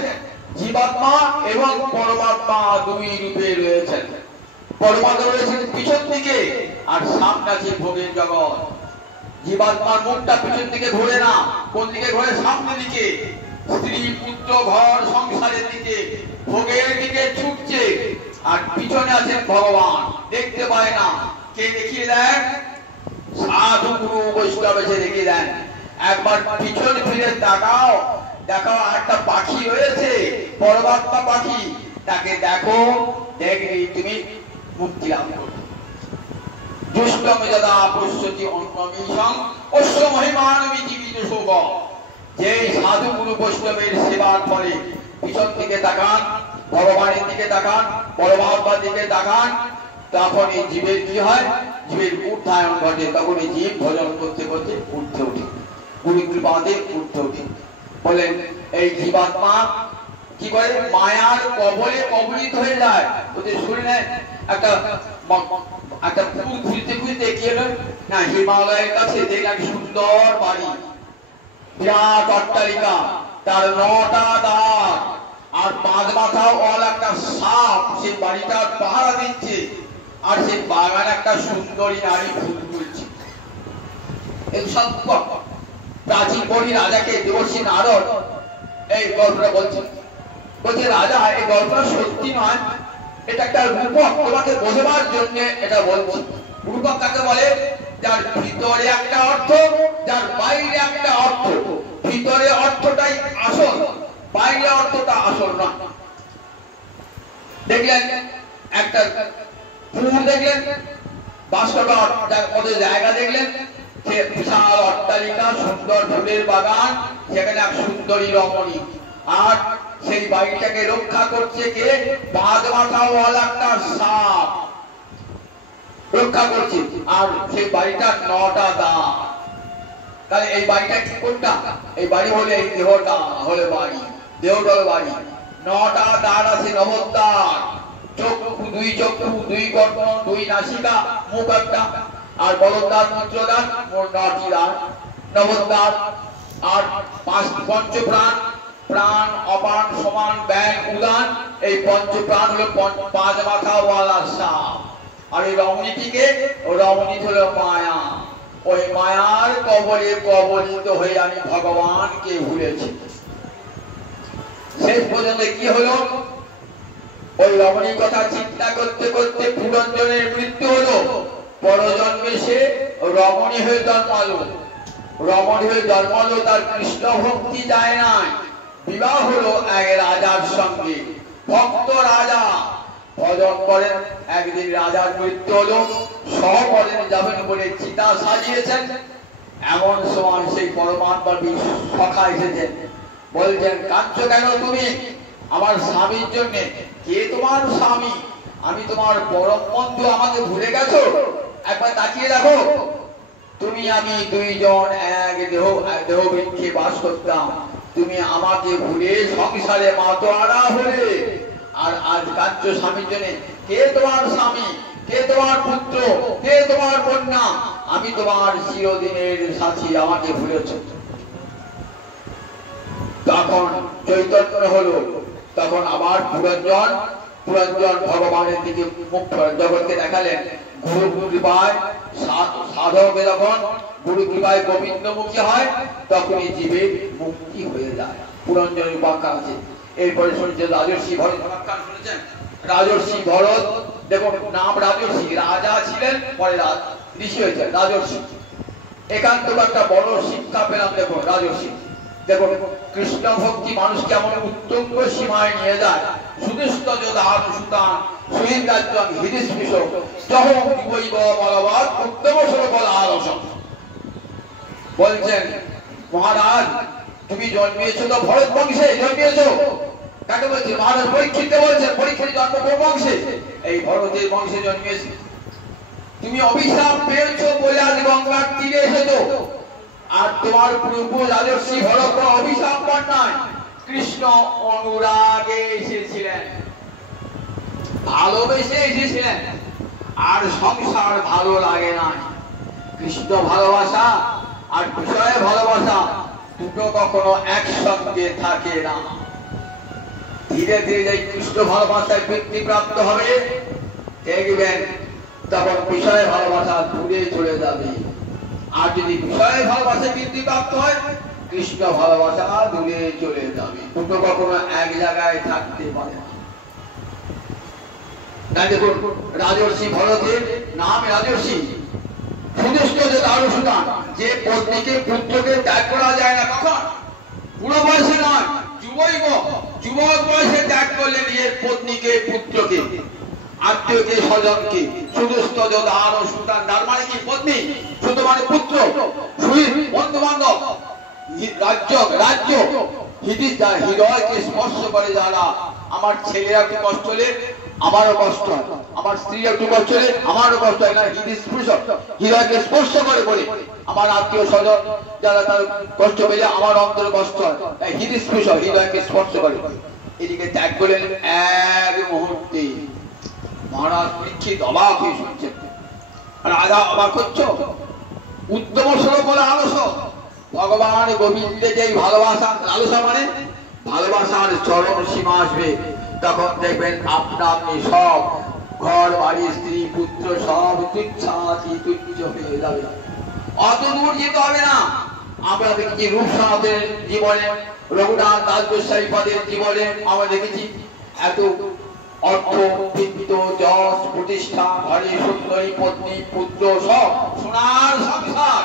জীবাত্মা এবং পরমাত্মা দুই রূপে রয়েছেন। পরমাত্মা রয়েছেন পিছন দিকে, আর সামনে আছে ভোগের জগৎ। জীবাত্মার মুখটা পিছন দিকে ঘোরে না, কোন দিকে ঘোরে? সামনের দিকে। স্ত্রী পুত্র ঘর সংসারের দিকে, ভোগের দিকে ছুটছে। আর পিছনে আছেন ভগবান, দেখতে পায় না। কে দেখিয়ে দেন? সাধু গুরু বৈষ্ণব এসে দেখিয়ে দেন। একবার পিছন ফিরে তাকাও, দেখো একটা পাখি রয়েছে, পরমাত্মা পাখি, তাকে দেখো, দেখবি তুমি মুক্তি লাভ করবে। দুষ্টম যদা পশ্যতি অন্নমিষং অশ্ব মহিমানমিতি বিদুষুব। যে সাধু গুরু বৈষ্ণবের সেবার ফলে পিছন দিকে তাকান, ভগবানের দিকে তাকান, পরমাত্মার দিকে তাকান, তখন এই জীবের কি হয়? জীবের উত্থায়ন ঘটে। তখন এই জীব ভজন করতে করতে উঠতে ওঠে, গুরু কৃপাতে উঠতে ওঠে। বলেন এই জীবাত্মা কি করে মায়ার কবলে কবলিত হয়ে যায়। ওদের শুনে একটা একটা ফুল খুঁজতে খুঁজতে কি হলো না হিমালয়ের কাছে দেখলাম সুন্দর বাড়ি, বিরাট অট্টালিকা, তার 9টা দ্বার আর 5 মাথা ওয়ালা একটা সাপ সেই বাড়িটার পাহারা দিচ্ছে, আর সেই বাগান একটা সুন্দরী নারী ফুল তুলছে। এই সব প্রাচীন বলি রাজাকে দেবর্ষি নারদ এই গল্পটা বলছেন। বলছে রাজা এই গল্পটা সত্যি নয়, এটা একটা রূপক, তোমাকে বোঝাবার জন্য এটা বলছি। রূপক কাকে বলে? যার ভিতরে একটা অর্থ, যার বাইরে একটা অর্থ। ভিতরে অর্থটাই আসল, বাইরে অর্থটা আসল না। দেখলেন একটা পুকুর, দেখলেন বাস্তবে ওদের জায়গা দেখলেন, সে বিশাল অট্টালিকা, সুন্দর ফুলের বাগান, সেখানে এক সুন্দরী রমণী, আর সেই বাড়িটাকে রক্ষা করছে কে? 5 মাথাওয়ালা একটা সাপ রক্ষা করছে, আর সেই বাড়িটার 9টা দ্বার। তাহলে এই বাড়িটা কি কোনটা? এই বাড়ি হলে এই দেহটা হলে বাড়ি, দেহটা হলো বাড়ি। 9টা দ্বার আছে, নবদ্বার, চক্ষু 2 চক্ষু, 2 কর্ণ, 2 নাসিকা, মুখ একটা, আর বলদ্বার, মুদ্রদ্বার, মোট 9টি দ্বার নবদ্বার। আর 5 পঞ্চপ্রাণ, প্রাণ, অপান, সমান, ব্যান, উদান, এই পঞ্চপ্রাণ হলো 5 মাথাওয়ালা সাপ। আর এই রমণীটিকে, রমণী হলো মায়া। ওই মায়ার কবলে কবলিত হয়ে আমি ভগবানকে ভুলেছি। শেষ পর্যন্ত কি হলো? ওই রমণীর কথা চিন্তা করতে করতে পুরঞ্জনের মৃত্যু হলো। পরজন্মে সে রমণী হয়ে জন্মালো। রমণী হয়ে জন্মালো, তার কৃষ্ণ ভক্তি যায় না। বিবাহ হলো এক রাজার সঙ্গে, ভক্ত রাজা ভজন করেন। একদিন রাজার মৃত্যু হলো, সহবরণে যাবেন বলে চিতা সাজিয়েছেন। এমন সময় সেই পরমাত্মার সখা এসেছেন, বলছেন কাঁদছো কেন তুমি? আমার স্বামীর জন্য। কে তোমার স্বামী? আমি তোমার পরম বন্ধু, আমাকে ভুলে গেছো? একবার তাকিয়ে দেখো, তুমি আমি 2 জন এক দেহ বৃক্ষে বাস করতাম, তুমি আমাকে ভুলে সংসারে মাতোয়ারা হলে, আর আজ কাঁদছো স্বামীর জন্য। কে তোমার স্বামী? কে তোমার পুত্র? কে তোমার কন্যা? আমি তোমার চিরদিনের সাথী, আমাকে ভুলেছ। তখন চৈতন্য হলো, তখন আবার পুরঞ্জন ভগবানের দিকে মুখ জগৎকে দেখালেন। গুরু কৃপায় সাধক যখন গুরু কৃপায় গোবিন্দমুখী হয়, তখনই জীবের মুক্তি হয়ে যায়। পুরঞ্জনের উপাখ্যা আছে। এরপরে শুনেছেন রাজর্ষি ভরত উপাখ্যান শুনেছেন। রাজর্ষি ভরত, দেখুন নাম রাজর্ষি, রাজা ছিলেন, পরে ঋষি হয়েছে রাজর্ষি। একান্ত একটা বড় শিক্ষা পেলাম। দেখুন রাজর্ষি, দেখুন কৃষ্ণ ভক্তি মানুষকে এমন উত্তুঙ্গ সীমায় নিয়ে যায়। সুদুষ্ট যোধান সুতান সুহিন্দাজ্জং হৃদিস্পৃশ জহং দিবৈব বলবৎ উত্তমসর বলালসম। বলছেন মহারাজ, তুমি জন্মিয়েছো তো ভরত বংশে জন্মিয়েছো। কাকে বলছে? মহারাজ পরীক্ষিতকে বলছেন, পরীক্ষিত জন্ম কোন বংশে? এই ভরতের বংশে জন্মিয়েছে। তুমি অভিশাপ পেয়েছো বলে আজ গঙ্গার তীরে এসেছো। আর তোমার প্রভু রাজর্ষি ভরত অভিশাপ পান নাই, কৃষ্ণ অনুরাগে এসেছিলেন, ভালোবেসে এসেছিলেন। আর সংসার ভালো লাগে না। কৃষ্ণ ভালোবাসা আর বিষয়ে ভালোবাসা দুটো কখনো একসঙ্গে থাকে না। ধীরে ধীরে যে কৃষ্ণ ভালোবাসায় বৃদ্ধি প্রাপ্ত হবে, দেখবেন তখন বিষয়ে ভালোবাসা দূরে চলে যাবে। আর যদি বিষয়ে ভালোবাসা বৃদ্ধি প্রাপ্ত হয়, কৃষ্ণ ভালোবাসা দূরে চলে যাবে। দুটো কখনো এক জায়গায় থাকতে পারে না। দেখুন রাজর্ষি ভরতের নাম রাজর্ষি। সুদুষ্ট যে দারু সুতান, যে পত্নীকে পুত্রকে ত্যাগ করা যায় না। কখন? বুড়ো বয়সে নয়, যুবক বয়সে ত্যাগ করলেন নিজের পত্নীকে, পুত্রকে, আত্মীয়কে, স্বজনকে। সুদুষ্ট যে দারু সুতান, তার মানে কি? পত্নী, শুধু মানে পুত্র, বন্ধু বান্ধব, রাজ্য হৃদয়কে স্পর্শ করে যারা। আমার ছেলেরা একটু কষ্ট হলে আমারও কষ্ট হয়, আমার স্ত্রী একটু কষ্ট হলে আমারও কষ্ট হয়। না হৃদয়কে স্পর্শ করে বলে আমার আত্মীয় স্বজন যারা তার কষ্ট পেলে আমার অন্তরে কষ্ট হয়। হৃদস্পৃশ, হৃদয়কে স্পর্শ করে। এদিকে ত্যাগ করলেন এক মুহূর্তে। মহারাজ পরীক্ষিত অবাক হয়ে শুনছেন। রাজা অবাক হচ্ছ? উত্তম শ্লোক বলে আলস। ভগবান গোবিন্দের যে ভালোবাসা, লালসা মানে ভালোবাসার চরম সীমা আসবে, তখন দেখবেন আপনা আপনি সব ঘর বাড়ি স্ত্রী পুত্র সব তুচ্ছাতি তুচ্ছ হয়ে যাবে। অত দূর যেতে হবে না। আমরা দেখেছি রূপসানাথের জীবনে, রঘুনাথ দাস গোস্বামী পদের জীবনে আমরা দেখেছি এত অর্থ বিত্ত যশ প্রতিষ্ঠা ঘরে সুন্দরী পত্নী পুত্র সব সোনার সংসার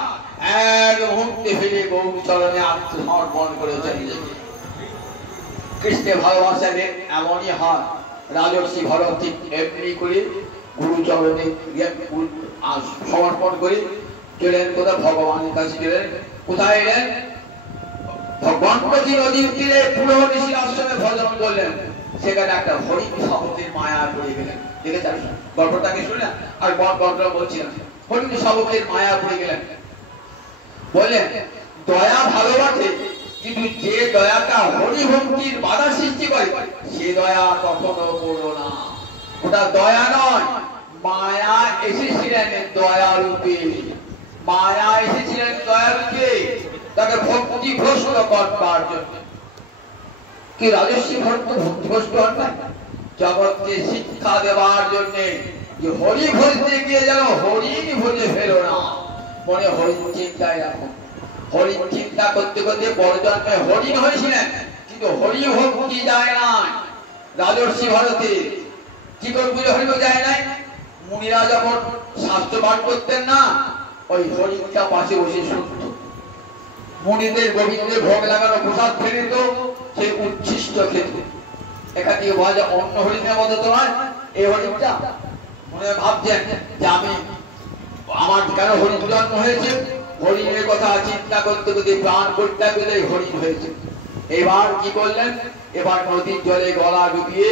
এক মুহূর্তে ফেলে গৌর চরণে আত্মসমর্পণ করেছেন। কৃষ্ণের ভালোবাসায় এমনই হয়। রাজর্ষি ভরত ঠিক এমনি করে গুরু চরণে সমর্পণ করে চলেন কোথায়? ভগবানের কাছে চলেন। কোথায় এলেন? গণ্ডকী নদীর তীরে পুরো ঋষির আশ্রমে ভজন করলেন। সেখানে একটা হরিণ শাবকের মায়া পড়ে গেলেন। দেখেছেন গল্পটাকে শুনলেন? আর গল্পটা বলছিলাম, হরিণ শাবকের মায়া পড়ে গেলেন। বললেন দয়া ভালোবাসে, কিন্তু যে দয়াটা হরিভক্তির বাধা সৃষ্টি করে সে দয়া কখনো করো না। ওটা দয়া নয়, মায়া এসেছিলেন দয়া রূপে। মায়া এসেছিলেন দয়া রূপে তাকে ভক্তি ভ্রষ্ট করবার জন্য। কি রাজস্বী ভক্ত ভক্তি ভ্রষ্ট হন না? জগৎকে শিক্ষা দেওয়ার জন্য যে হরি ভজতে গিয়ে যেন হরিণ ভজে ফেলো না, মনে হরিণ চিন্তায় রাখো। হরিণ চিন্তা করতে করতে বড় জন্মে হরিণ হয়েছিলেন, কিন্তু হরি ভক্তি যায় নাই। রাজর্ষি ভারতে কি করে বুঝে হরিণ যায় নাই? মুনিরা যখন শাস্ত্র পাঠ করতেন না, ওই হরিণটা পাশে বসে শুনত। মুনিদের গোবিন্দের ভোগ লাগানো প্রসাদ ফেলে দিত, সে উচ্ছিষ্ট খেত। এখানে বলা যায় অন্য হরিণের মতো তো নয়। এই হরিণটা মনে ভাবছেন যে আমি আমার কেন হরিণ জন্ম হয়েছে, হরিণের কথা চিন্তা করতে করতে প্রাণ পরিত্যাগ করে হরিণ হয়েছে। এবার কি করলেন? এবার নদীর জলে গলা ডুবিয়ে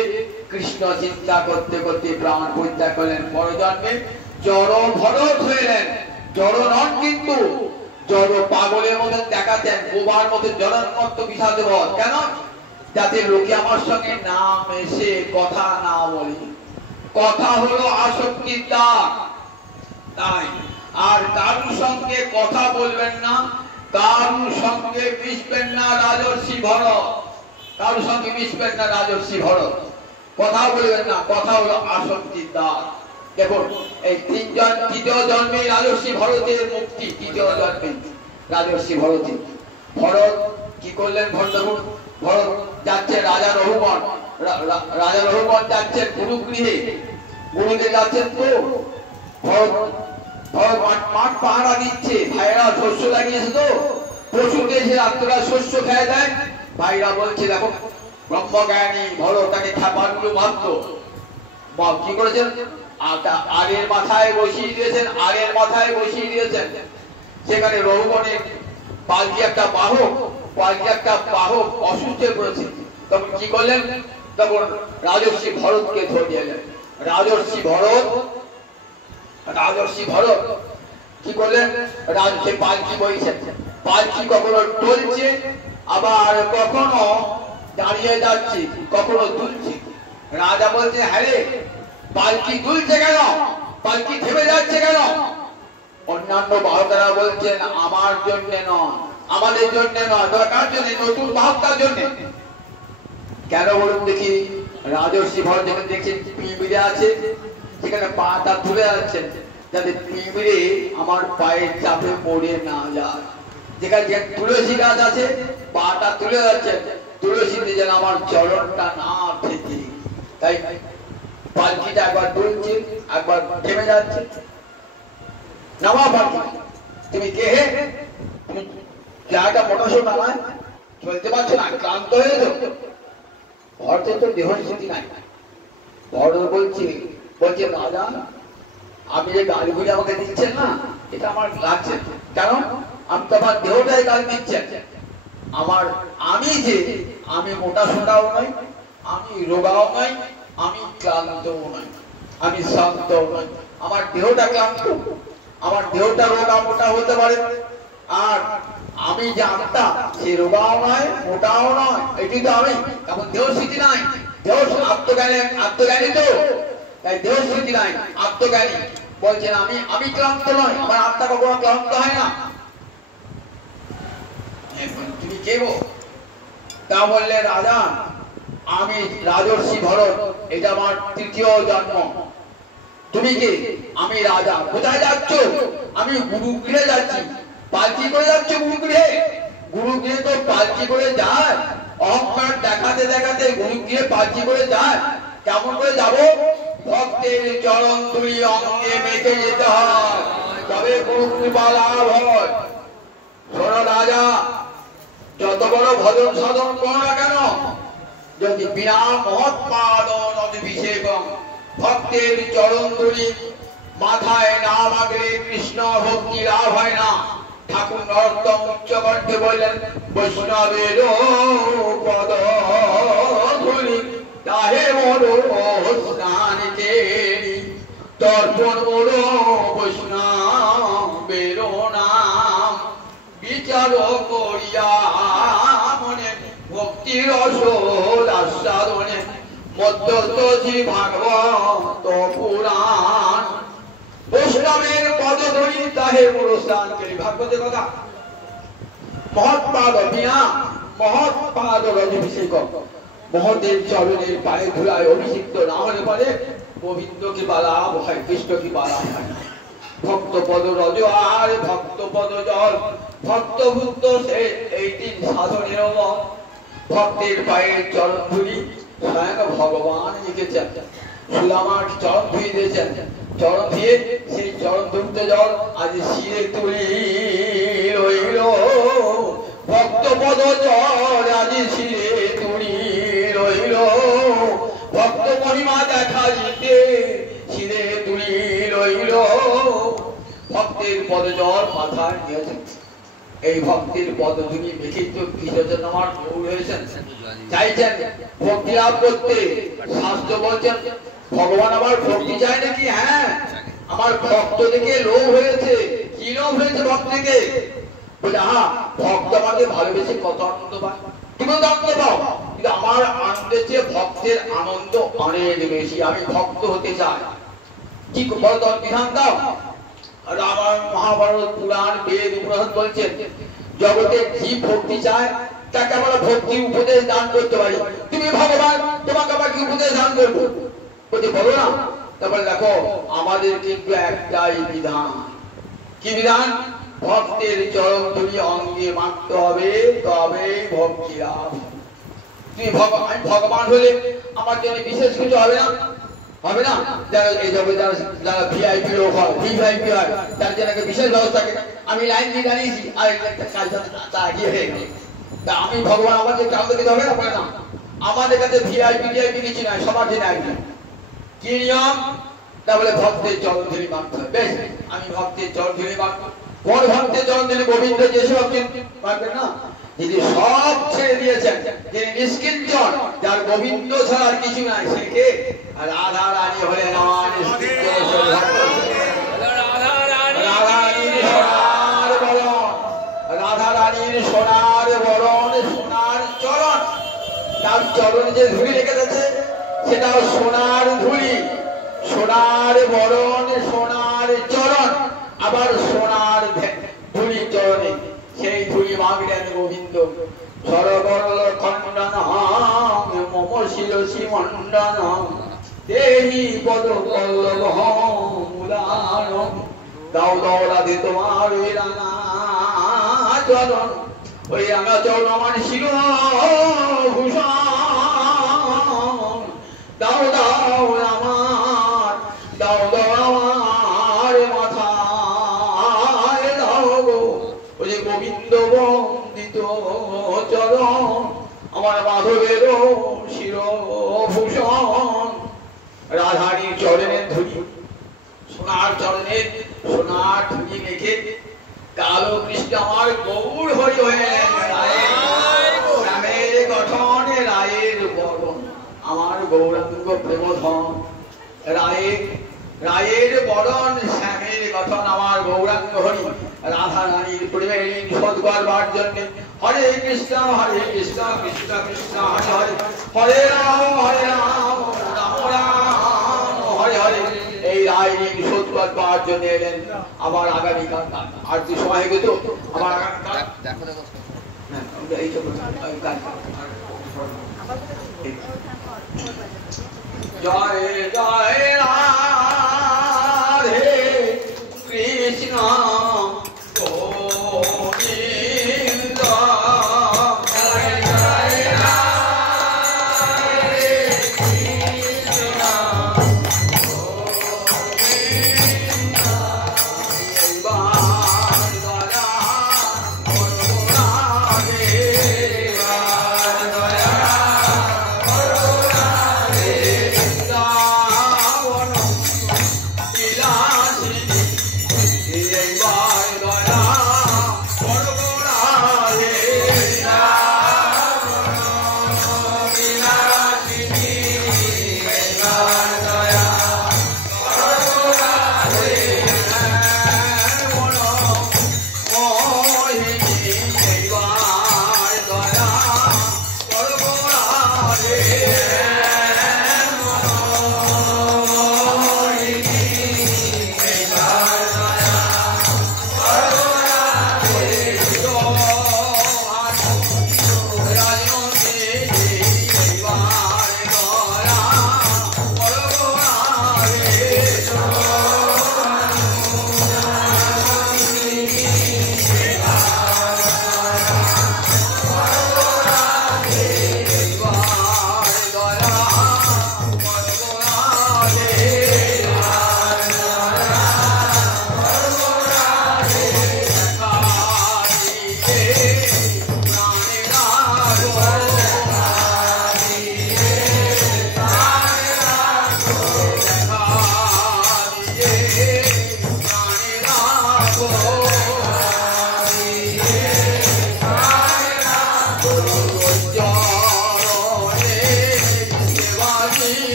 কৃষ্ণ চিন্তা করতে করতে প্রাণ পরিত্যাগ করলেন। পর জন্মে জড় ভরত হইলেন। জড় নন, কিন্তু জড় পাগলের মতো দেখাতেন, বোবার মতো জড়ন্মত্ত বিষাদ বধ। কেন? যাতে লোকে আমার সঙ্গে না মেশে, কথা না বলে। কথা হলো আসক্তির দাগ, তাই। আর কারুর সঙ্গে কথা বলবেন না, কারুর সঙ্গে মিশবেন না রাজর্ষি ভরত। কারুর সঙ্গে মিশবেন না রাজর্ষি ভরত, কথা বলবেন না। কথা হলো আসক্তির দাগ। দেখুন এই তিনজন তৃতীয় জন্মে রাজর্ষি ভরতের মুক্তি। তৃতীয় জন্মে রাজর্ষি ভরতে ভরত কি করলেন? ভরত যাচ্ছে রাজা রঘুবন। রাজা রঘুবন যাচ্ছেন গুরুগৃহে। গুরুকে যাচ্ছেন তো ভরত মাঠ পাহারা দিচ্ছে। ভাইরা শস্য লাগিয়েছে তো, পশুকে এসে রাত্ররা শস্য খেয়ে দেয়। ভাইরা বলছে দেখো ব্রহ্মজ্ঞানী ভরত তাকে খাবারগুলো মারতো। কি করেছেন? আগের মাথায় বসিয়ে দিয়েছেন, আগের মাথায় বসিয়ে দিয়েছেন। সেখানে রঘুবনের পালকি একটা বাহক অসুস্থ হয়ে পড়েছে। তখন কি করলেন? তখন রাজর্ষি ভরতকে ধরিয়ে এলেন। রাজর্ষি ভরত কি করলেন? রাজকে পালকি বইছেন। পালকি কখনো টলছে, আবার কখনো দাঁড়িয়ে যাচ্ছে, কখনো দুলছে। রাজা বলছে হ্যাঁ রে, পালকি দুলছে কেন? পালকি থেমে যাচ্ছে কেন? অন্যান্য বাহকেরা বলছেন আমার জন্য নয়, আমাদের জন্য নয়, তবে কার জন্য? নতুন বাহকটার জন্য। কেন বলুন দেখি? রাজর্ষি ভরত যেখানে দেখছেন পিঁপড়ে আছে, সেখানে পাটা তুলে যাচ্ছেন যাতে পিঁপড়ে আমার পায়ের চাপে পড়ে না যায়। যেখানে তুলসী গাছ আছে, পাটা তুলে যাচ্ছেন তুলসীতে যেন আমার চরণটা না ঠেকে। তাই পালকিটা একবার দুলছে, একবার থেমে যাচ্ছে। নামা পালকি, তুমি কে হে? তুমি জায়গাটা মোটা সোটা নয়, চলতে পারছো না, ক্লান্ত হয়ে গেছো। ভরতের তো দেহ স্থিতি নাই। ভরত বলছে রাজা আপনি যে গালি গুলি আমাকে দিচ্ছেন না, এটা আমার লাগছে। কেন? আমি তো আমার দেহটাই গালি দিচ্ছেন। আমি মোটা সোটাও নই, আমি রোগাও নই, আমি ক্লান্তও নই, আমি শান্তও নই। আমার দেহটা ক্লান্ত, আমার দেহটা রোগা মোটা হতে পারে। আর আমি যে আত্মা সে রোগাও নয় মোটাও নয়, এটি তো আমি। এখন দেহ স্মৃতি নাই, দেহ আত্মজ্ঞানী তো, তাই দেহ স্মৃতি নাই, আত্মজ্ঞানী। বলছেন আমি ক্লান্ত নয়, আমার আত্মা কখনো ক্লান্ত হয় না। তুমি কে গো? তা বললে রাজা আমি রাজর্ষি ভরত, এটা আমার তৃতীয় জন্ম। তুমি কে? আমি রাজা। কোথায় যাচ্ছ? আমি গুরুগৃহে যাচ্ছি। পালকি করে যাচ্ছ গুরুগৃহে? গুরুগৃহে তো পালকি করে যায়, অহংকার দেখাতে দেখাতে গুরুগৃহে পালকি করে যায়। কেমন করে যাব? ভক্তের চরণ ধুলি অঙ্গে মেখে যেতে হয়, তবে গুরু কৃপা লাভ হয়। শোনো রাজা, যত বড় ভজন সাধন করো না কেন, যদি বিনা মহৎপাদন অভিষেকম ভক্তের চরণ ধুলি মাথায় না মাগলে কৃষ্ণ ভক্তি লাভ হয় না। ঠাকুর নরোত্তম উচ্চকণ্ঠে বললেন, বৈষ্ণবের পদ ধুলি তাহে মোর স্নান কেরি, তর্পণ মোর বৈষ্ণবের নাম বিচার করিয়া মনে ভক্তি রস আস্বাদনে মধ্যস্থি ভাগবত পুরাণ। বৈষ্ণবের পদ ধরি তাহে মোর স্নান কেরি। ভাগবতের কথা। মহৎপাদ বিনা মহৎপাদ অভিষেক, মহতের চরণের পায়ে ধুলায় অভিষিক্ত না হলে পরে গোবিন্দ কি বালা হয়, কৃষ্ণ কি বালা হয় না। ভক্ত পদ রজ আর ভক্ত পদ জল, ভক্ত ভুক্ত সে এই তিন সাধনের মত। ভক্তের পায়ের চরণ ধুলি স্বয়ং ভগবান লিখেছেন। সুদামার চরণ ধুয়ে দিয়েছেন, চরণ দিয়ে সেই চরণ ধুতে জল আজ শিরে তুলি রইল। ভক্ত পদ জল আজ শিরে তুলি রইল। ভক্ত মহিমা দেখা দিতে শিরে তুলি রইল। ভক্তের পদ জল মাথায় নিয়েছেন, এই ভক্তের পদ ধুলি মেখে তো কিসের আমার গৌর হয়েছেন, চাইছেন ভক্তি লাভ করতে। শাস্ত্র বলছেন ভগবান আমার ভক্তি চায় নাকি? হ্যাঁ, আমার ভক্ত দেখে লোভ হয়েছে। কি লোভ হয়েছে ভক্ত থেকে? বলে হ্যাঁ, ভক্ত আমাকে ভালোবেসে কত আনন্দ পায়, তুমিও তো আনন্দ পাও, কিন্তু আমার আনন্দের চেয়ে ভক্তের আনন্দ অনেক বেশি। আমি ভক্ত হতে চাই। কি বলো তো, বিধান দাও। রামায়ণ মহাভারত পুরাণ বেদ উপনিষদ বলছেন জগতে জীব ভক্তি চায় তাকে আমরা ভক্তি উপদেশ দান করতে পারি। তুমি ভগবান, তোমাকে আবার কি উপদেশ দান করবো? বলতে বলো না। তারপরে দেখো আমাদের কিন্তু একটাই বিধান। কি বিধান? ভক্তের চরণ ধুলি অঙ্গে মাখতে হবে, তবে ভক্তি লাভ। তুমি ভগবান হলে আমার জন্য বিশেষ কিছু হবে না? হবে না? যারা এই জগতে যারা ভিআইপি লোক হয়, ভিভিআইপি হয়, তার জন্য বিশেষ ব্যবস্থা থাকে। আমি লাইন দিয়ে দাঁড়িয়েছি আর একটা কাজ তা এগিয়ে হয়ে গেল, তা আমি ভগবান আমাদের কাউকে দিতে হবে না? বলে না, আমাদের কাছে ভিআইপি টিআইপি কিছু নাই, সবার জন্য একজন। কি নিয়ম? তা বলে ভক্তের চরণ ধুলি মাখতে হবে। বেশ, আমি ভক্তের চরণ ধুলি মাখবো। কোন ভক্তের চরণ ধুলি? গোবিন্দ যে সব মাখবেন না, যিনি সব ছেড়ে দিয়েছেন, যিনি নিষ্কিঞ্চন, যার গোবিন্দ ছাড়া আর কিছু নাই, সে কে? রাধা রানী হলেন আমার নিষ্কিঞ্চন ভক্ত। রাধা রানীর সোনার বরণ, রাধা রানীর সোনার বরণ, সোনার চরণ। তার চরণ যে ধুলি রেখে দিয়েছে সেটাও সোনার ধুলি। সোনার বরণ, সোনার চরণ, আবার সোনার ধুলি চরণে। সেই ধুলি মাগলেন গোবিন্দ। সরবরল খণ্ডন মম শিরসি মণ্ডন দেহি পদ পল্লব মুলান। দাও দাও রাধে তোমার ওই রাঙা চরণ, ওই রাঙা চরণ আমার শির ভূষণ। দাও দাও আমার, দাও দাও আমার মাথায় দাও গো ওই যে গোবিন্দ বন্দিত চরণ, আমার মাধবের শিরভূষণ। রাধারীর চরণের ধুলি, সোনার চরণের সোনার ধুলি মেখে কালো কৃষ্ণ আমার গৌর হরি হয়ে শ্যামের গঠন, রায়ের বরণ আমার গৌরাঙ্গ প্রেমধন। রায়ের বরণ, শ্যামের গঠন আমার গৌরাঙ্গ হরি রাধা রানীর প্রেমের শোধ করবার জন্য হরে কৃষ্ণ কৃষ্ণ কৃষ্ণ হরে হরে হরে রাম রাম রাম হরে হরে এই রায় ঋণ শোধ করবার জন্য এলেন। আবার আগামীকাল আর যে সময় হয়ে গেল আবার আগামীকাল জয় জয় রাধে কৃষ্ণ গোবিন্দ জয় জয় রাধে কৃষ্ণ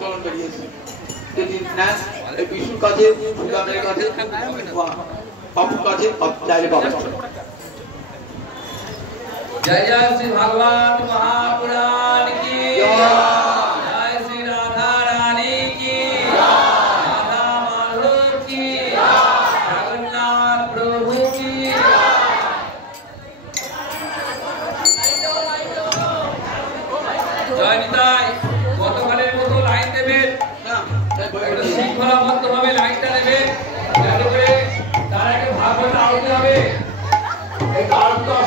চলন বেরিয়েছে যদি না এই বিষ্ণুর কাছে সুদামের কাছে বাবুর কাছে চাইলে বাবা जय जय श्री भगवान महापुराण की जय श्री राधा रानी की राधा माधव की जगन्नाथ प्रभु की जय निताई গতকালের মতো লাইন দেবেন শৃঙ্খলাবদ্ধভাবে লাইনটা দেবেন যাতে করে তার আগে ভাগবত আরতি হবে এই আরতি